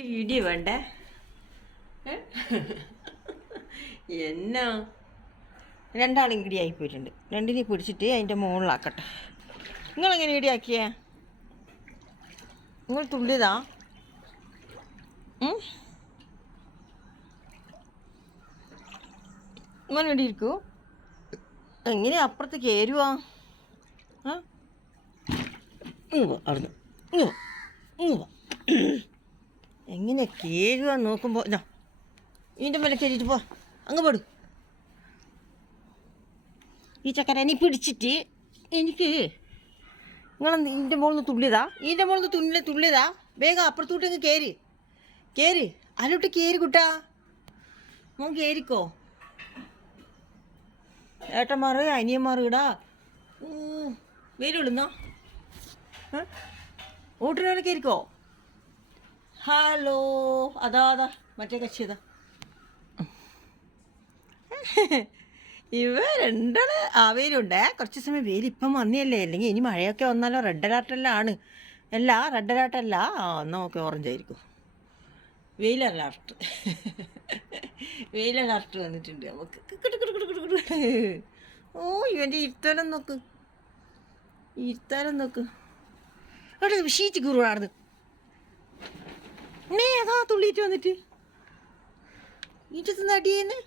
എനിക്ക് വീഡിയോ വേണ്ടേ? എന്നാ രണ്ടാളും ഇങ്ങടി ആയിപ്പോയിട്ടുണ്ട്. രണ്ടിനെ പിടിച്ചിട്ട് അതിൻ്റെ മുകളിലാക്കട്ടെ. നിങ്ങളെങ്ങനെ ഇടിയാക്കിയേ? നിങ്ങൾ തുള്ളിയതാ? നിങ്ങൾ ഇവിടെ ഇരിക്കൂ. എങ്ങനെ അപ്പുറത്ത് കയറുവാ? അവിടുന്ന് എങ്ങനെ കയറുക നോക്കുമ്പോൾ ഇതാ ഇതിൻ്റെ മേലെ കയറിയിട്ട് പോ, അങ്ങ് പോടും. ഈ ചക്കരനെ പിടിച്ചിട്ട് എനിക്ക് നിങ്ങളെന്ത് ഇതിൻ്റെ മുകളിൽ നിന്ന് തുള്ളിയതാ? ഇതിൻ്റെ മുകളിൽ നിന്ന് തുള്ളിയതാ? വേഗം അപ്പുറത്തോട്ട് അങ്ങ് കയറി അതിലോട്ട് കയറി കുട്ടാ, മോൻ കയറിക്കോ. ഏട്ടന്മാർ അനിയന്മാർ ഇടാ വെയിലുള്ളുന്നോ? ഓട്ടിനോട് കയറിക്കോ. ഹലോ, അതാ മറ്റേ കക്ഷിയതാ. ഇവ രണ്ടാള് വെയിലുണ്ടേ. കുറച്ച് സമയം വെയിൽ ഇപ്പം വന്നിയല്ലേ, അല്ലെങ്കിൽ ഇനി മഴയൊക്കെ വന്നാലോ. റെഡ് അലേർട്ടെല്ലാം ആണ്. റെഡ് അലേർട്ടല്ല, എന്നാൽ ഓക്കെ ഓറഞ്ച് ആയിരിക്കും. വെയിൽ അലർട്ട് വന്നിട്ടുണ്ട് നമുക്ക്. ഓ ഇവൻ്റെ ഇരുത്താലം നോക്ക് അവിടെ ഷീറ്റ് കീറുവാർന്ന് അതാ തുള്ളിയിട്ട് വന്നിട്ട് വീട്ടിൽ നിന്ന് അടിയേന്ന്.